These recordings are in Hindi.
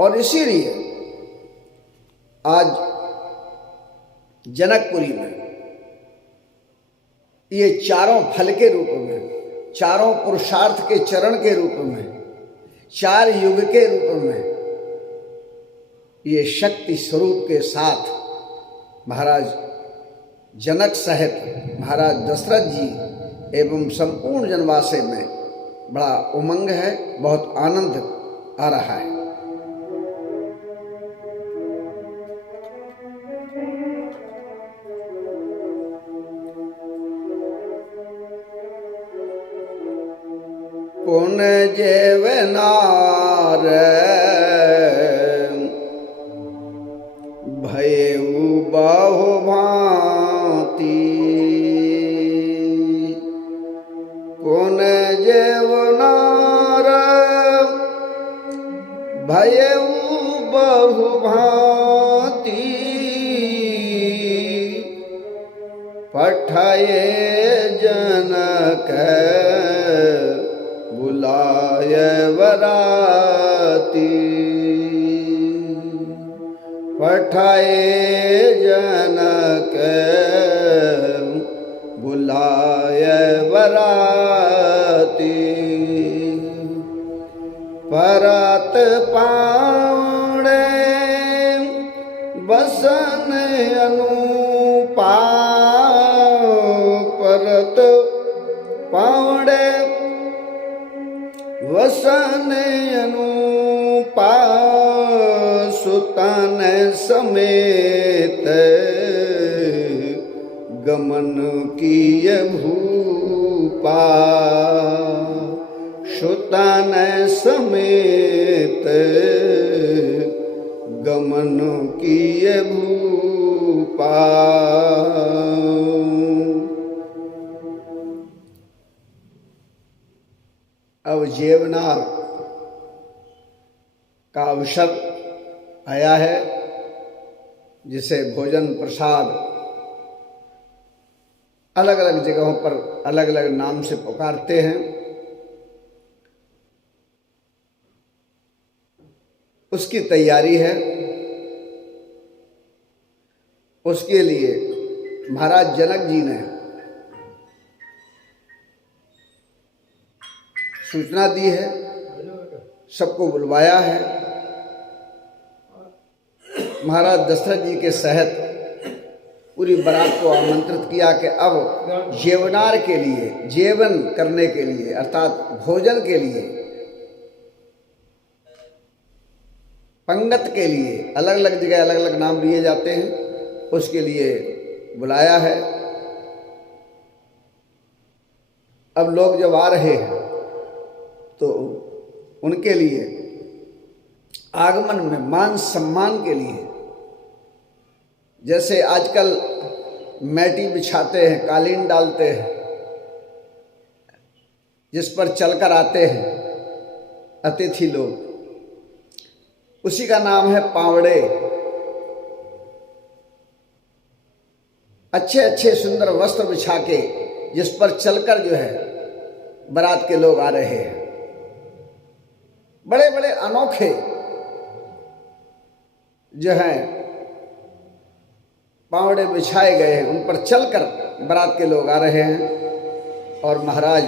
और इसीलिए आज जनकपुरी में ये चारों फल के रूप में, चारों पुरुषार्थ के चरण के रूप में, चार युग के रूप में ये शक्ति स्वरूप के साथ महाराज जनक सहित महाराज दशरथ जी एवं संपूर्ण जनवासी में बड़ा उमंग है, बहुत आनंद आ रहा है। पुण्य जेवनार भयउ बहु भांति, पुण्य जेवनार भयउ बहु भांति, पठाए जनक बुलाय बराती, पठाए जनक बुलाय बराती, परत पावड़े बसन अनुपा, परत पावड़े वसन अनुपा, सुतन समेत गमन किय भूपा, सुतन समेत गमन किय भूपा। अब जेवनार का अवसर आया है, जिसे भोजन प्रसाद अलग अलग जगहों पर अलग अलग नाम से पुकारते हैं। उसकी तैयारी है। उसके लिए महाराज जनक जी ने सूचना दी है, सबको बुलवाया है। महाराज दशरथ जी के सहित पूरी बारात को आमंत्रित किया कि अब जेवनार के लिए, जेवन करने के लिए अर्थात भोजन के लिए, पंगत के लिए अलग अलग जगह अलग अलग नाम लिए जाते हैं, उसके लिए बुलाया है। अब लोग जब आ रहे हैं तो उनके लिए आगमन में मान सम्मान के लिए, जैसे आजकल मैटी बिछाते हैं, कालीन डालते हैं, जिस पर चलकर आते हैं अतिथि लोग, उसी का नाम है पावड़े। अच्छे अच्छे सुंदर वस्त्र बिछा के जिस पर चलकर जो है बारात के लोग आ रहे हैं, बड़े बड़े अनोखे जो हैं पावड़े बिछाए गए हैं, उन पर चलकर बारात के लोग आ रहे हैं। और महाराज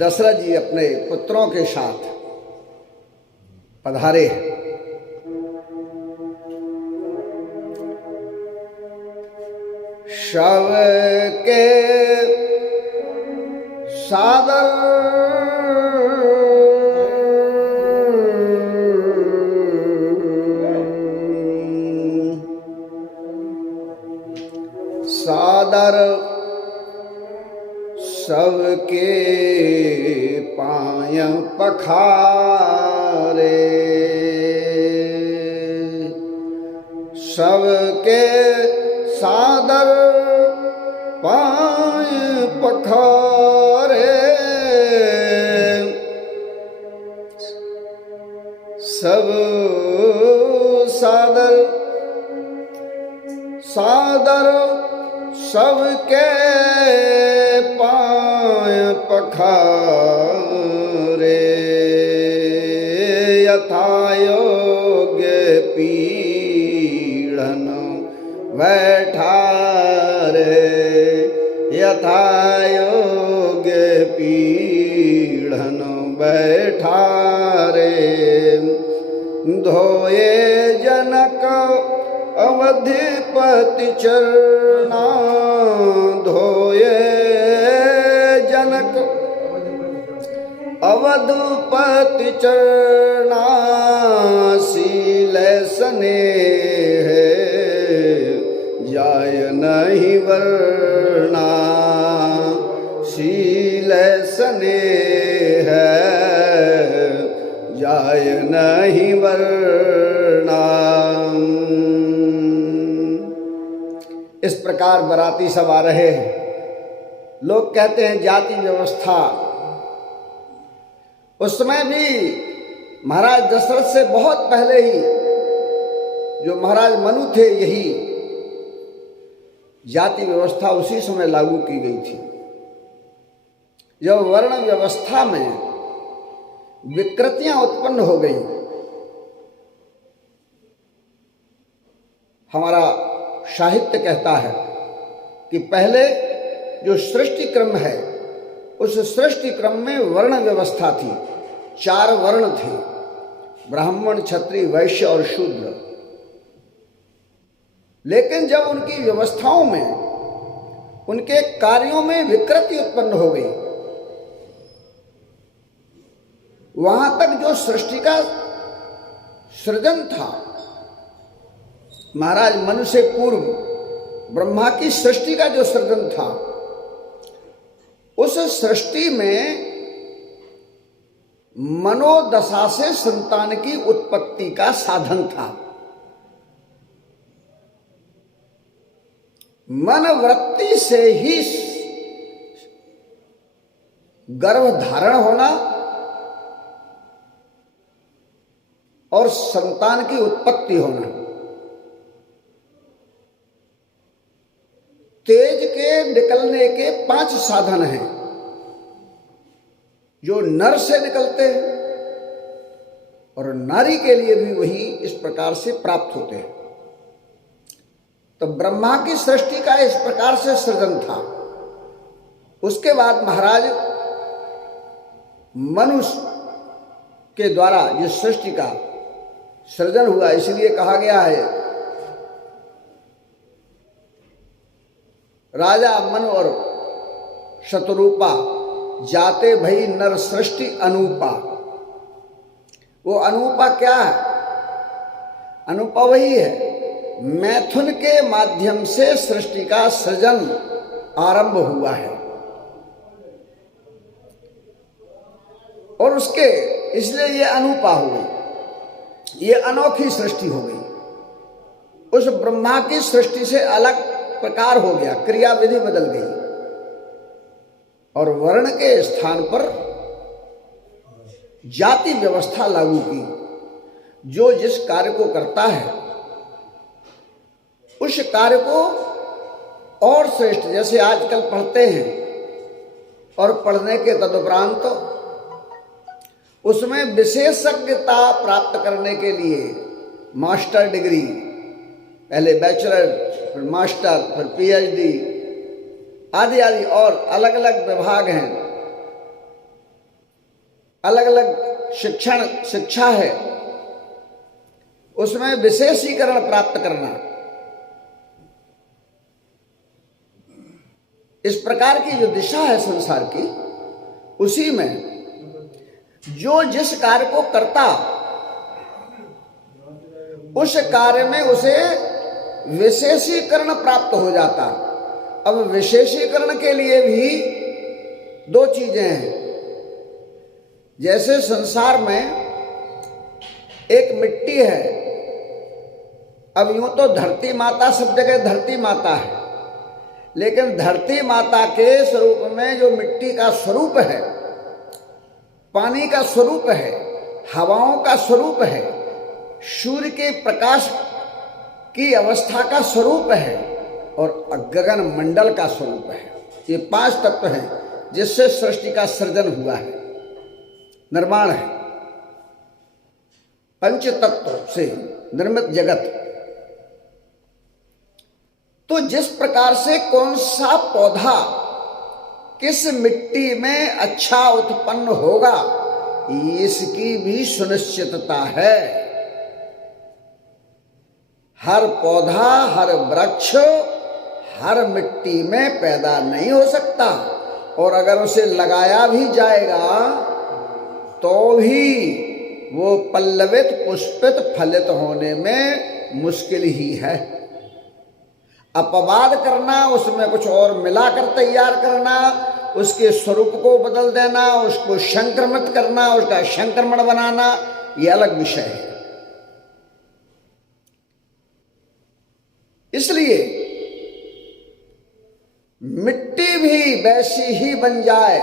दशरथ जी अपने पुत्रों के साथ पधारे हैं। शव के सादर सादर सबके पाय पखारे, सबके सादर पाय पखारे, सब सादर सादर सबके पाय पखारे, यथा योग्य पीड़न बैठा रे, यथा योग्य पीड़न बैठा रे। धोए जनक अवधिपति चरना, धोए जनक अवधपति चरना, शील स्नेह जाय नहीं वरना, शील स्नेह जाय नहीं वरना। इस प्रकार बराती सब आ रहे हैं। लोग कहते हैं जाति व्यवस्था। उस समय भी महाराज दशरथ से बहुत पहले ही जो महाराज मनु थे, यही जाति व्यवस्था उसी समय लागू की गई थी। जब वर्ण व्यवस्था में विकृतियां उत्पन्न हो गई, हमारा साहित्य कहता है कि पहले जो सृष्टि क्रम है, उस सृष्टि क्रम में वर्ण व्यवस्था थी। 4 वर्ण थे, ब्राह्मण, क्षत्रिय, वैश्य और शूद्र। लेकिन जब उनकी व्यवस्थाओं में, उनके कार्यों में विकृति उत्पन्न हो गई, वहां तक जो सृष्टि का सृजन था, महाराज मनु से पूर्व ब्रह्मा की सृष्टि का जो सृजन था, उस सृष्टि में मनोदशा से संतान की उत्पत्ति का साधन था। मन वृत्ति से ही गर्भ धारण होना और संतान की उत्पत्ति होना। तेज के निकलने के 5 साधन हैं जो नर से निकलते हैं, और नारी के लिए भी वही इस प्रकार से प्राप्त होते हैं। तो ब्रह्मा की सृष्टि का इस प्रकार से सृजन था। उसके बाद महाराज मनुष्य के द्वारा जिस सृष्टि का सृजन हुआ, इसलिए कहा गया है राजा मनु और शतरूपा जाते भई नर सृष्टि अनूपा। वो अनूपा क्या है? अनूपा वही है, मैथुन के माध्यम से सृष्टि का सृजन आरंभ हुआ है, और उसके इसलिए ये अनूपा हो गई, ये अनोखी सृष्टि हो गई। उस ब्रह्मा की सृष्टि से अलग प्रकार हो गया, क्रिया विधि बदल गई, और वर्ण के स्थान पर जाति व्यवस्था लागू की। जो जिस कार्य को करता है उस कार्य को और श्रेष्ठ, जैसे आजकल पढ़ते हैं और पढ़ने के तदुपरांत उसमें विशेषज्ञता प्राप्त करने के लिए मास्टर डिग्री, पहले बैचलर, फिर मास्टर, फिर पीएचडी आदि आदि, और अलग अलग विभाग हैं, अलग अलग शिक्षा है, उसमें विशेषीकरण प्राप्त करना। इस प्रकार की जो दिशा है संसार की, उसी में जो जिस कार्य को करता, उस कार्य में उसे विशेषीकरण प्राप्त हो जाता। अब विशेषीकरण के लिए भी 2 चीजें हैं। जैसे संसार में एक मिट्टी है, अब यूं तो धरती माता सब जगह धरती माता है, लेकिन धरती माता के स्वरूप में जो मिट्टी का स्वरूप है, पानी का स्वरूप है, हवाओं का स्वरूप है, सूर्य के प्रकाश की अवस्था का स्वरूप है, और गगन मंडल का स्वरूप है। ये 5 तत्व हैं जिससे सृष्टि का सृजन हुआ है, निर्माण है। पंच तत्व से निर्मित जगत। तो जिस प्रकार से कौन सा पौधा किस मिट्टी में अच्छा उत्पन्न होगा, इसकी भी सुनिश्चितता है। हर पौधा, हर वृक्ष हर मिट्टी में पैदा नहीं हो सकता, और अगर उसे लगाया भी जाएगा तो भी वो पल्लवित, पुष्पित, फलित होने में मुश्किल ही है। अपवाद करना, उसमें कुछ और मिलाकर तैयार करना, उसके स्वरूप को बदल देना, उसको संक्रमित करना, उसका संक्रमण बनाना, ये अलग विषय है। इसलिए मिट्टी भी वैसी ही बन जाए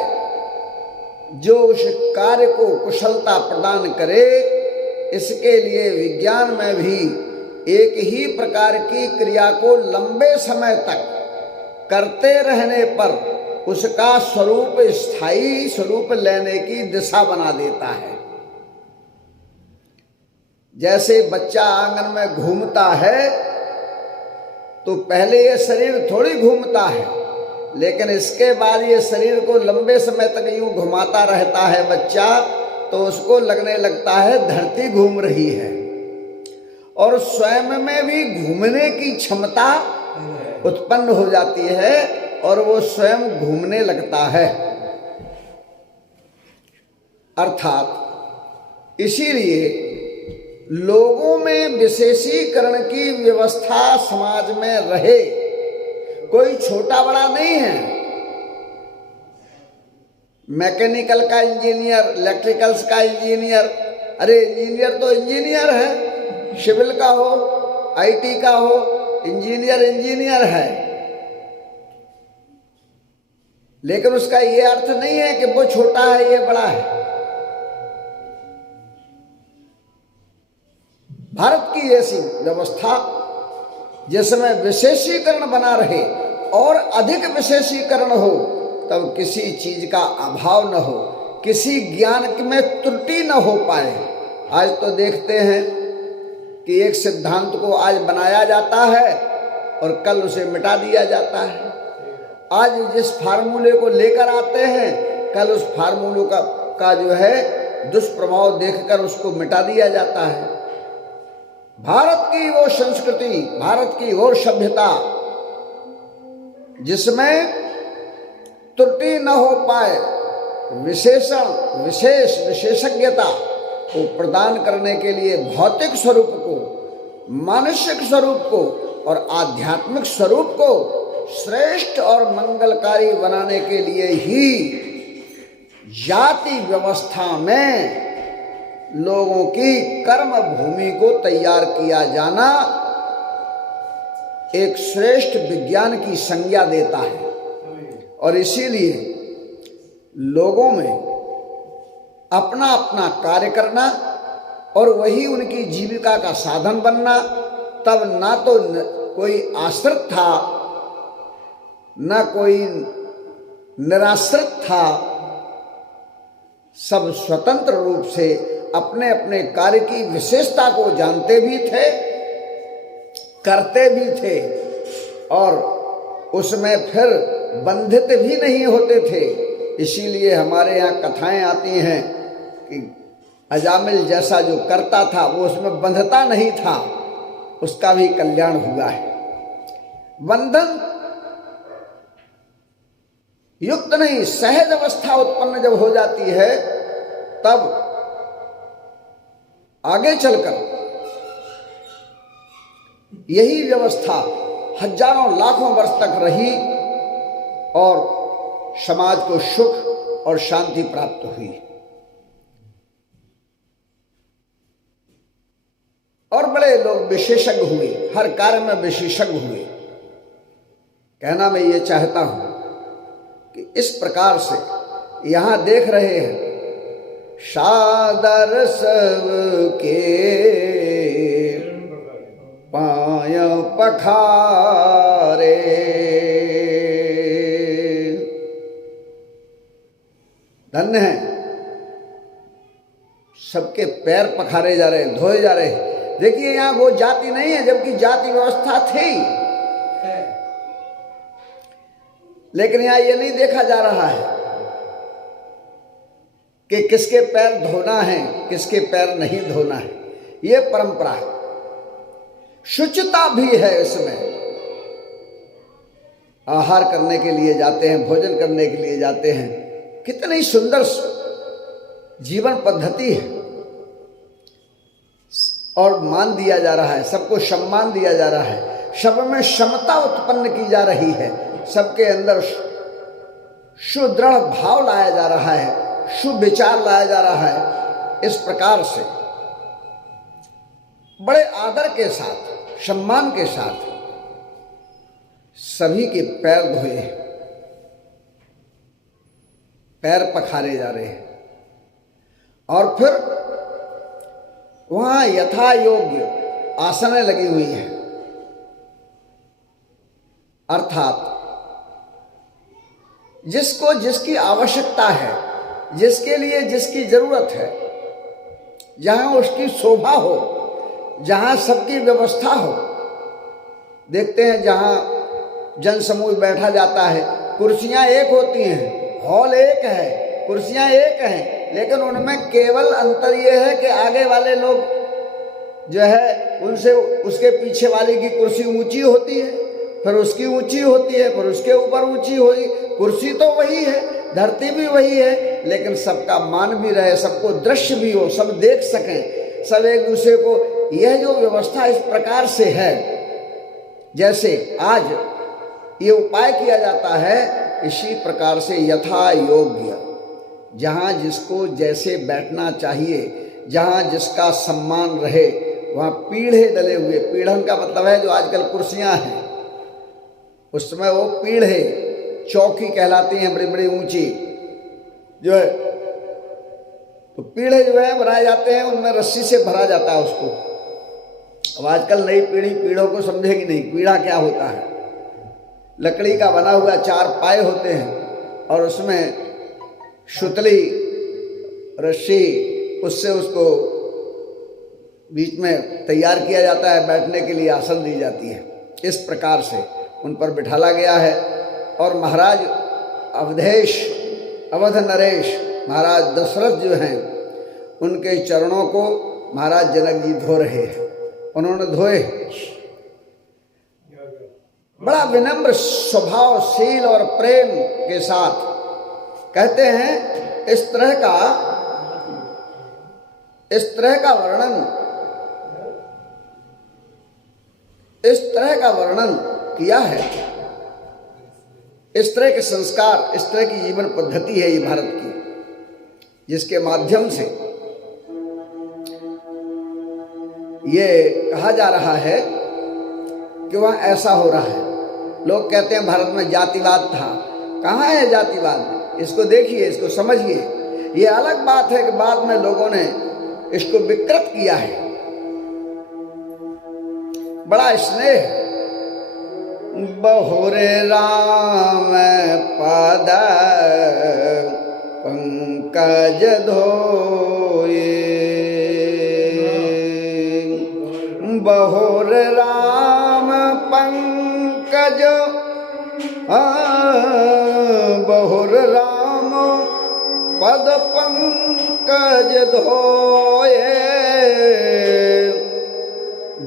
जो उस कार्य को कुशलता प्रदान करे, इसके लिए विज्ञान में भी एक ही प्रकार की क्रिया को लंबे समय तक करते रहने पर उसका स्वरूप स्थायी स्वरूप लेने की दिशा बना देता है। जैसे बच्चा आंगन में घूमता है तो पहले ये शरीर थोड़ी घूमता है, लेकिन इसके बाद ये शरीर को लंबे समय तक यूं घुमाता रहता है बच्चा, तो उसको लगने लगता है धरती घूम रही है, और स्वयं में भी घूमने की क्षमता उत्पन्न हो जाती है और वो स्वयं घूमने लगता है। अर्थात इसीलिए लोगों में विशेषीकरण की व्यवस्था समाज में रहे। कोई छोटा बड़ा नहीं है। मैकेनिकल का इंजीनियर, इलेक्ट्रिकल्स का इंजीनियर, अरे इंजीनियर तो इंजीनियर है, सिविल का हो, आईटी का हो, इंजीनियर इंजीनियर है, लेकिन उसका ये अर्थ नहीं है कि वो छोटा है, ये बड़ा है। भारत की ऐसी व्यवस्था जिसमें विशेषीकरण बना रहे और अधिक विशेषीकरण हो, तब किसी चीज का अभाव न हो, किसी ज्ञान में त्रुटि न हो पाए। आज तो देखते हैं कि एक सिद्धांत को आज बनाया जाता है और कल उसे मिटा दिया जाता है। आज जिस फार्मूले को लेकर आते हैं, कल उस फार्मूले का जो है दुष्प्रभाव देखकर उसको मिटा दिया जाता है। भारत की वो संस्कृति, भारत की वो सभ्यता जिसमें त्रुटि न हो पाए, विशेषज्ञता को प्रदान करने के लिए भौतिक स्वरूप को, मानसिक स्वरूप को और आध्यात्मिक स्वरूप को श्रेष्ठ और मंगलकारी बनाने के लिए ही जाति व्यवस्था में लोगों की कर्म भूमि को तैयार किया जाना एक श्रेष्ठ विज्ञान की संज्ञा देता है। और इसीलिए लोगों में अपना अपना कार्य करना और वही उनकी जीविका का साधन बनना, तब ना तो कोई आश्रित था, ना कोई निराश्रित था, सब स्वतंत्र रूप से अपने अपने कार्य की विशेषता को जानते भी थे, करते भी थे, और उसमें फिर बंधित भी नहीं होते थे। इसीलिए हमारे यहाँ कथाएं आती हैं कि अजामिल जैसा जो करता था वो उसमें बंधता नहीं था, उसका भी कल्याण हुआ है। बंधन युक्त नहीं, सहज अवस्था उत्पन्न जब हो जाती है, तब आगे चलकर यही व्यवस्था हजारों लाखों वर्ष तक रही और समाज को सुख और शांति प्राप्त हुई। और बड़े लोग विशेषज्ञ हुए, हर कार्य में विशेषज्ञ हुए। कहना मैं ये चाहता हूं कि इस प्रकार से यहां देख रहे हैं, सादर सब के पाय पखारे, धन्य है सबके पैर पखारे जा रहे हैं, धोए जा रहे हैं। देखिए यहाँ वो जाति नहीं है, जबकि जाति व्यवस्था थी, लेकिन यहाँ ये नहीं देखा जा रहा है कि किसके पैर धोना है, किसके पैर नहीं धोना है। ये परंपरा है, शुचिता भी है इसमें। आहार करने के लिए जाते हैं, भोजन करने के लिए जाते हैं, कितनी सुंदर जीवन पद्धति है, और मान दिया जा रहा है, सबको सम्मान दिया जा रहा है, सब में समता उत्पन्न की जा रही है, सबके अंदर सुदृढ़ भाव लाया जा रहा है, शुभ विचार लाया जा रहा है। इस प्रकार से बड़े आदर के साथ, सम्मान के साथ सभी के पैर धोए, पैर पखारे जा रहे हैं। और फिर वहां यथा योग्य आसनें लगी हुई हैं, अर्थात जिसको जिसकी आवश्यकता है, जिसके लिए जिसकी जरूरत है, जहां उसकी शोभा हो, जहां सबकी व्यवस्था हो। देखते हैं जहां जनसमूह बैठा जाता है, कुर्सियां एक होती हैं, हॉल एक है, कुर्सियां एक हैं, लेकिन उनमें केवल अंतर यह है कि आगे वाले लोग जो है उनसे उसके पीछे वाले की कुर्सी ऊंची होती है, फिर उसकी ऊंची होती है, फिर उसके ऊपर ऊंची होगी। कुर्सी तो वही है, धरती भी वही है, लेकिन सबका मान भी रहे, सबको दृश्य भी हो, सब देख सकें, सब एक दूसरे को। यह जो व्यवस्था इस प्रकार से है, जैसे आज ये उपाय किया जाता है, इसी प्रकार से यथा योग्य, जहाँ जिसको जैसे बैठना चाहिए, जहाँ जिसका सम्मान रहे, वहाँ पीढ़े डले हुए। पीढ़न का मतलब है जो आजकल कुर्सियाँ हैं, उसमें वो पीढ़े चौकी कहलाती हैं, बड़ी बड़ी ऊंची जो है, तो पीढ़े जो है बनाए जाते हैं, उनमें रस्सी से भरा जाता है उसको। अब आजकल नई पीढ़ी पीढ़ों को समझेगी नहीं, पीढ़ा क्या होता है। लकड़ी का बना हुआ 4 पाए होते हैं, और उसमें सुतली रस्सी, उससे उसको बीच में तैयार किया जाता है, बैठने के लिए आसन दी जाती है। इस प्रकार से उन पर बिठाला गया है। और महाराज अवध नरेश महाराज दशरथ जो हैं, उनके चरणों को महाराज जनक जी धो रहे हैं। उन्होंने धोए, बड़ा विनम्र स्वभावशील और प्रेम के साथ कहते हैं। इस तरह का वर्णन किया है। इस तरह के संस्कार, इस तरह की जीवन पद्धति है ये भारत की, जिसके माध्यम से ये कहा जा रहा है कि वहाँ ऐसा हो रहा है। लोग कहते हैं भारत में जातिवाद था। कहाँ है जातिवाद? इसको देखिए, इसको समझिए। ये अलग बात है कि बाद में लोगों ने इसको विकृत किया है। बड़ा स्नेह बहुरे राम पद पंकज धोए, बहुर राम पंकज, बहुर राम पद पंकज धोए,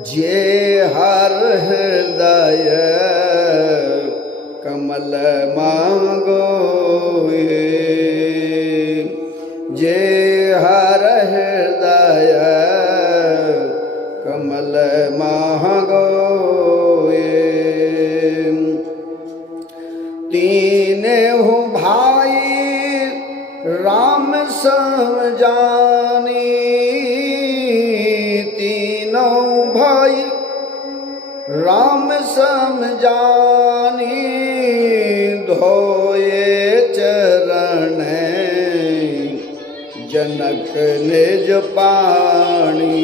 जे हर हृदय कमल मांगोए, जे हर हृदय कमल मांगोए। तीनों भाई राम सम जानी, तीनों भाई राम सम जानी, धोए चरण जनक निज पानी,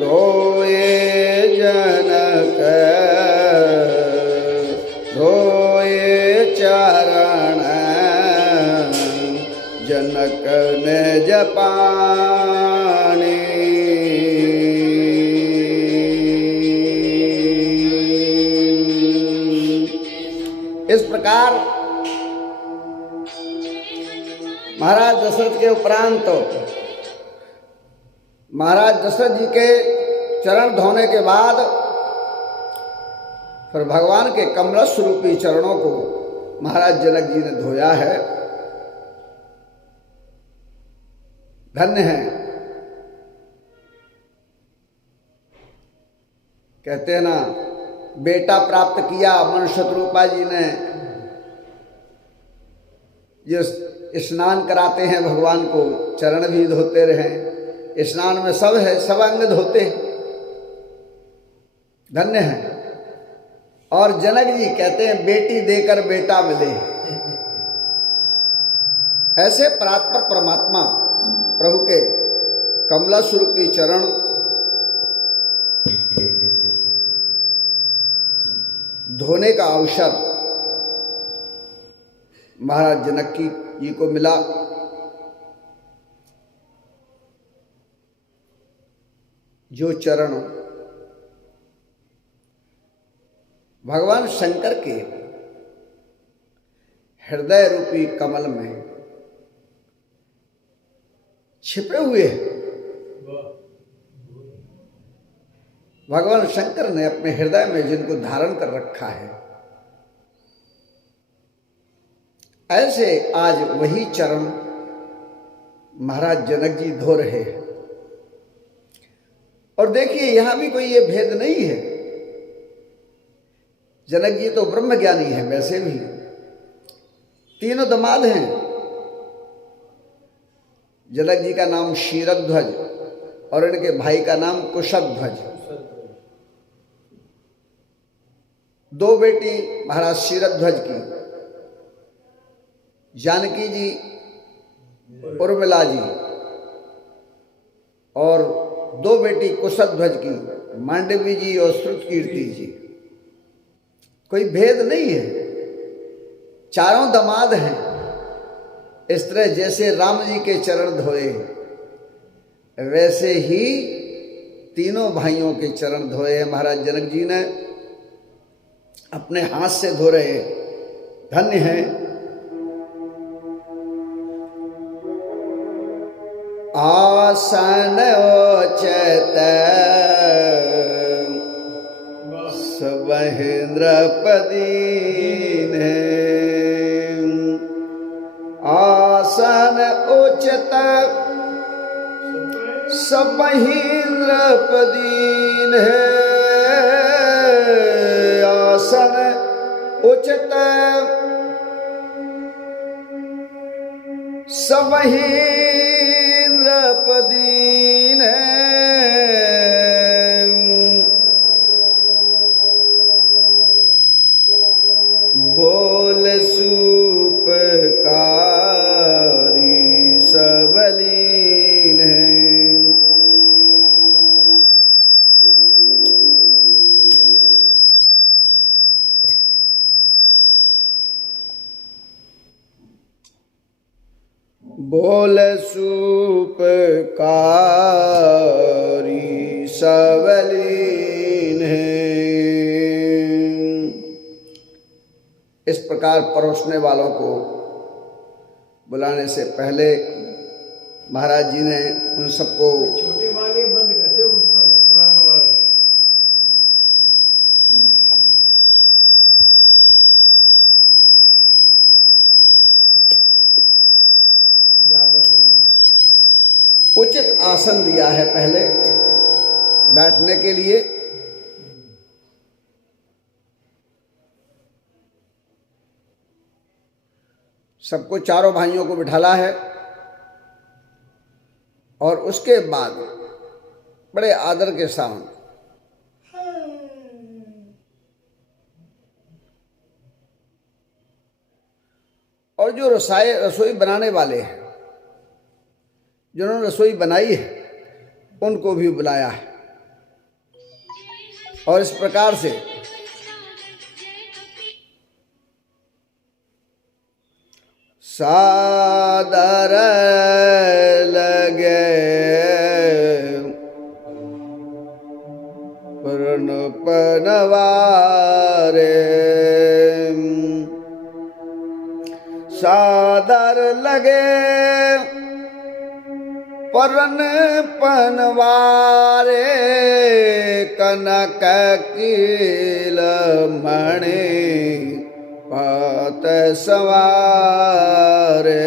धोए जनक धोए चरण जनक जनक ने जपानी। इस प्रकार महाराज दशरथ के उपरांत महाराज दशरथ जी के चरण धोने के बाद फिर भगवान के कमलस्थ रूपी चरणों को महाराज जनक जी ने धोया है। धन्य है। कहते हैं ना, बेटा प्राप्त किया मन शत्रुपा जी ने। जो स्नान कराते हैं भगवान को, चरण भी धोते रहे। स्नान में सब है, सब अंग धोते। धन्य है। और जनक जी कहते हैं बेटी देकर बेटा मिले। ऐसे परात्पर परमात्मा प्रभु के कमला स्वरूपी चरण धोने का अवसर महाराज जनक जी को मिला। जो चरण भगवान शंकर के हृदय रूपी कमल में छिपे हुए हैं, भगवान शंकर ने अपने हृदय में जिनको धारण कर रखा है, ऐसे आज वही चरण महाराज जनक जी धो रहे हैं। और देखिए, यहां भी कोई ये भेद नहीं है। जनक जी तो ब्रह्म ज्ञानी है, वैसे भी तीनों दामाद हैं। जनक जी का नाम क्षीरध्वज और इनके भाई का नाम कुशध्वज। दो बेटी महाराज क्षीरध्वज की, जानकी जी, उर्मिला जी, और दो बेटी कुशध्वज की, मांडवी जी और श्रुतकीर्ति जी। कोई भेद नहीं है, चारों दामाद हैं। इस तरह जैसे राम जी के चरण धोए, वैसे ही तीनों भाइयों के चरण धोए हैं महाराज जनक जी ने, अपने हाथ से धो रहे। धन्य है। आसन उचित सब इंद्रपदीन है। आसन उचित सब इंद्रपदीन है। आसन उचित सब इंद्रपदीन है। बोल सुपकारी सबलीन है। बोल सुपकारी सबलीन है। इस प्रकार परोसने वालों को बुलाने से पहले महाराज जी ने उन सबको छोटे वाले बंद कर दे, पुराना वाला उचित आसन दिया है पहले बैठने के लिए। सबको, चारों भाइयों को बिठाला है। और उसके बाद बड़े आदर के साथ और जो रसोई बनाने वाले हैं, जिन्होंने रसोई बनाई है, उनको भी बुलाया है। और इस प्रकार से सादर लगे पूर्ण पनवारे, सादर लगे परन पनवारे, कनक कील मणि पात सवारे।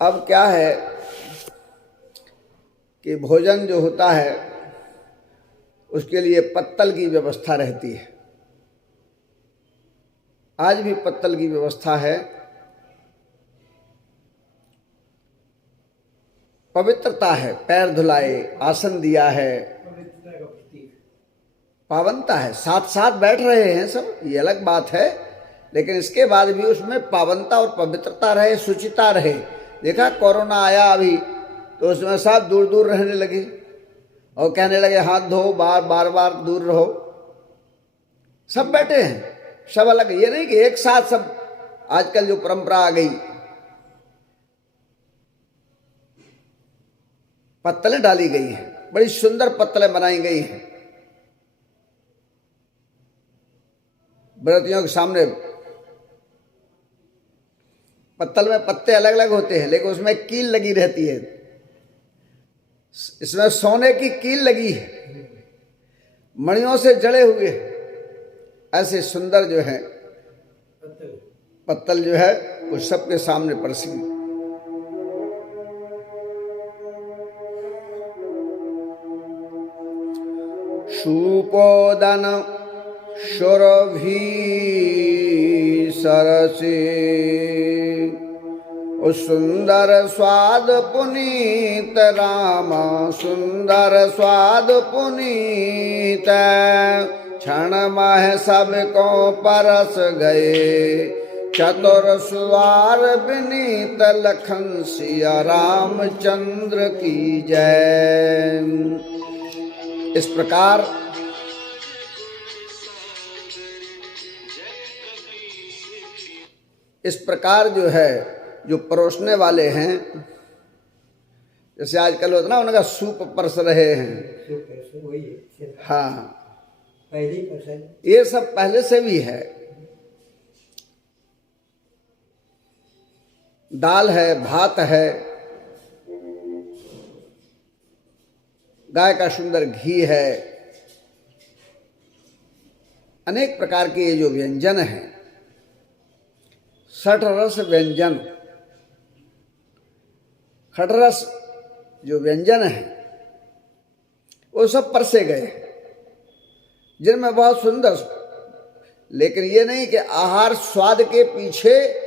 अब क्या है कि भोजन जो होता है उसके लिए पत्तल की व्यवस्था रहती है। आज भी पत्तल की व्यवस्था है। पवित्रता है, पैर धुलाए, आसन दिया है, पावनता है। साथ साथ बैठ रहे हैं सब, ये अलग बात है, लेकिन इसके बाद भी उसमें पावनता और पवित्रता रहे, शुचिता रहे। देखा कोरोना आया अभी तो उसमें सब दूर दूर रहने लगे और कहने लगे हाथ धो, बार बार दूर रहो। सब बैठे हैं, सब अलग। ये नहीं कि एक साथ सब, आजकल जो परंपरा आ गई, पत्तलें डाली गई हैं, बड़ी सुंदर पत्तलें बनाई गई हैं। व्रतियों के सामने पत्तल में पत्ते अलग अलग होते हैं, लेकिन उसमें कील लगी रहती है। इसमें सोने की कील लगी है, मणियों से जड़े हुए। ऐसे सुंदर जो है पत्तल जो है वो सबके सामने परसी। सुपोदन सुरभि सरसी, सुंदर स्वाद पुनीत राम, सुंदर स्वाद पुनीत। क्षण मह सबको परस गए, चतुर सुवार विनीत। लखन सिया रामचंद्र की जय। इस प्रकार जो है, जो परोसने वाले हैं, जैसे आजकल होता ना उनका सूप परस रहे हैं, हाँ, ये सब पहले से भी है। दाल है, भात है, गाय का सुंदर घी है, अनेक प्रकार के ये जो व्यंजन हैं, 60 रस व्यंजन, खटरस जो व्यंजन है वो सब परसे गए, जिनमें बहुत सुंदर। लेकिन ये नहीं कि आहार स्वाद के पीछे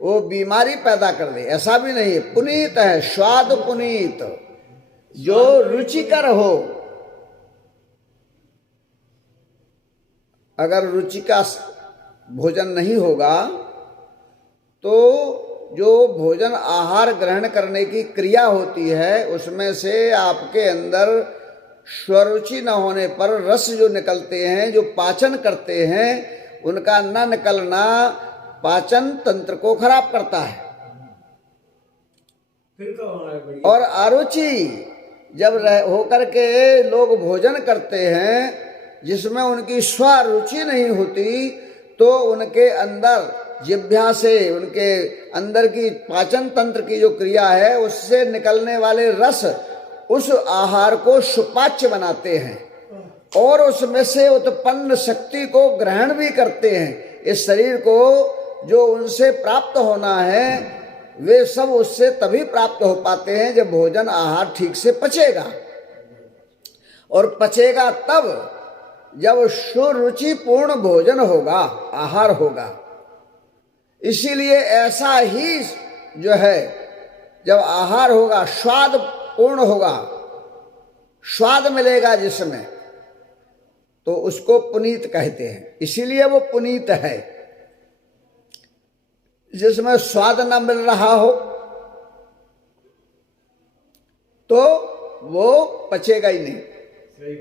वो बीमारी पैदा कर दे, ऐसा भी नहीं है। पुनीत है, स्वाद पुनीत, जो रुचिकर हो। अगर रुचि का भोजन नहीं होगा तो जो भोजन आहार ग्रहण करने की क्रिया होती है उसमें से आपके अंदर स्वरुचि न होने पर रस जो निकलते हैं, जो पाचन करते हैं, उनका न निकलना पाचन तंत्र को खराब करता है। और अरुचि जब होकर के लोग भोजन करते हैं जिसमें उनकी स्वरुचि नहीं होती, तो उनके अंदर जिह्वा से, उनके अंदर की पाचन तंत्र की जो क्रिया है उससे निकलने वाले रस उस आहार को सुपाच्य बनाते हैं और उसमें से उत्पन्न शक्ति को ग्रहण भी करते हैं। इस शरीर को जो उनसे प्राप्त होना है वे सब उससे तभी प्राप्त हो पाते हैं जब भोजन आहार ठीक से पचेगा। और पचेगा तब जब सुरुचिपूर्ण भोजन होगा, आहार होगा। इसीलिए ऐसा ही जो है, जब आहार होगा, स्वाद पूर्ण होगा, स्वाद मिलेगा जिसमें, तो उसको पुनीत कहते हैं। इसीलिए वो पुनीत है। जिसमें स्वाद न मिल रहा हो तो वो पचेगा ही नहीं।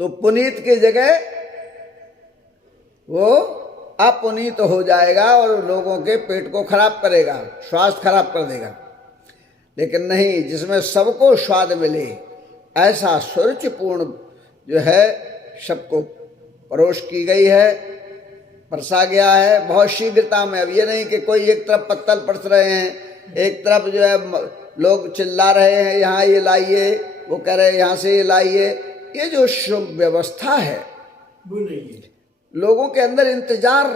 तो पुनीत की जगह वो अपुनीत हो जाएगा और लोगों के पेट को खराब करेगा, स्वास्थ्य खराब कर देगा। लेकिन नहीं, जिसमें सबको स्वाद मिले ऐसा सुरुचिपूर्ण जो है सबको परोस की गई है, परसा गया है बहुत शीघ्रता में। अब ये नहीं कि कोई एक तरफ पत्तल परस रहे हैं, एक तरफ जो है लोग चिल्ला रहे हैं यहाँ ये लाइए, वो कह रहे हैं यहाँ से ये लाइए। ये जो शुभ व्यवस्था है वो नहीं है। लोगों के अंदर इंतजार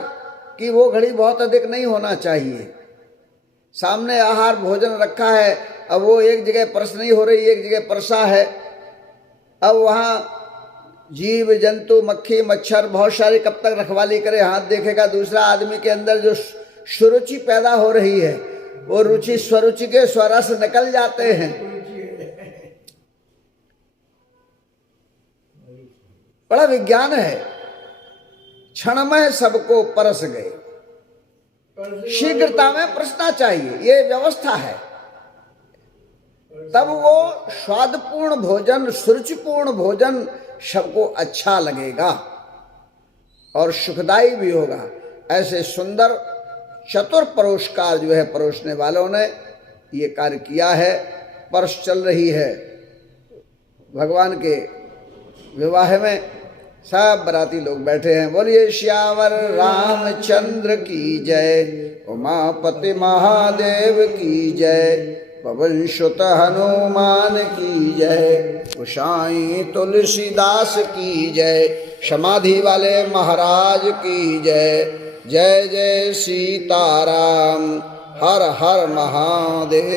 की वो घड़ी बहुत अधिक नहीं होना चाहिए। सामने आहार भोजन रखा है, अब वो एक जगह परस नहीं हो रही, एक जगह परसा है। अब वहाँ जीव जंतु मक्खी मच्छर बहुत सारे कब तक रखवाली करे, हाथ देखेगा। दूसरा आदमी के अंदर जो सुरुचि पैदा हो रही है वो रुचि स्वरुचि के स्वरस निकल जाते हैं। बड़ा विज्ञान है, क्षण में सबको परस गए, शीघ्रता में परसना चाहिए, ये व्यवस्था है। तब वो स्वादपूर्ण भोजन सुरुचिपूर्ण भोजन सबको अच्छा लगेगा और सुखदायी भी होगा। ऐसे सुंदर चतुर परोसकार जो है परोसने वालों ने ये कार्य किया है। परस चल रही है भगवान के विवाह में, सब बराती लोग बैठे हैं। बोलिए श्यावर रामचंद्र की जय, उमापति महादेव की जय, पवन सुत हनुमान की जय, गोसाई तुलसीदास की जय, समाधि वाले महाराज की जय। जय जय सीताराम, हर हर महादेव।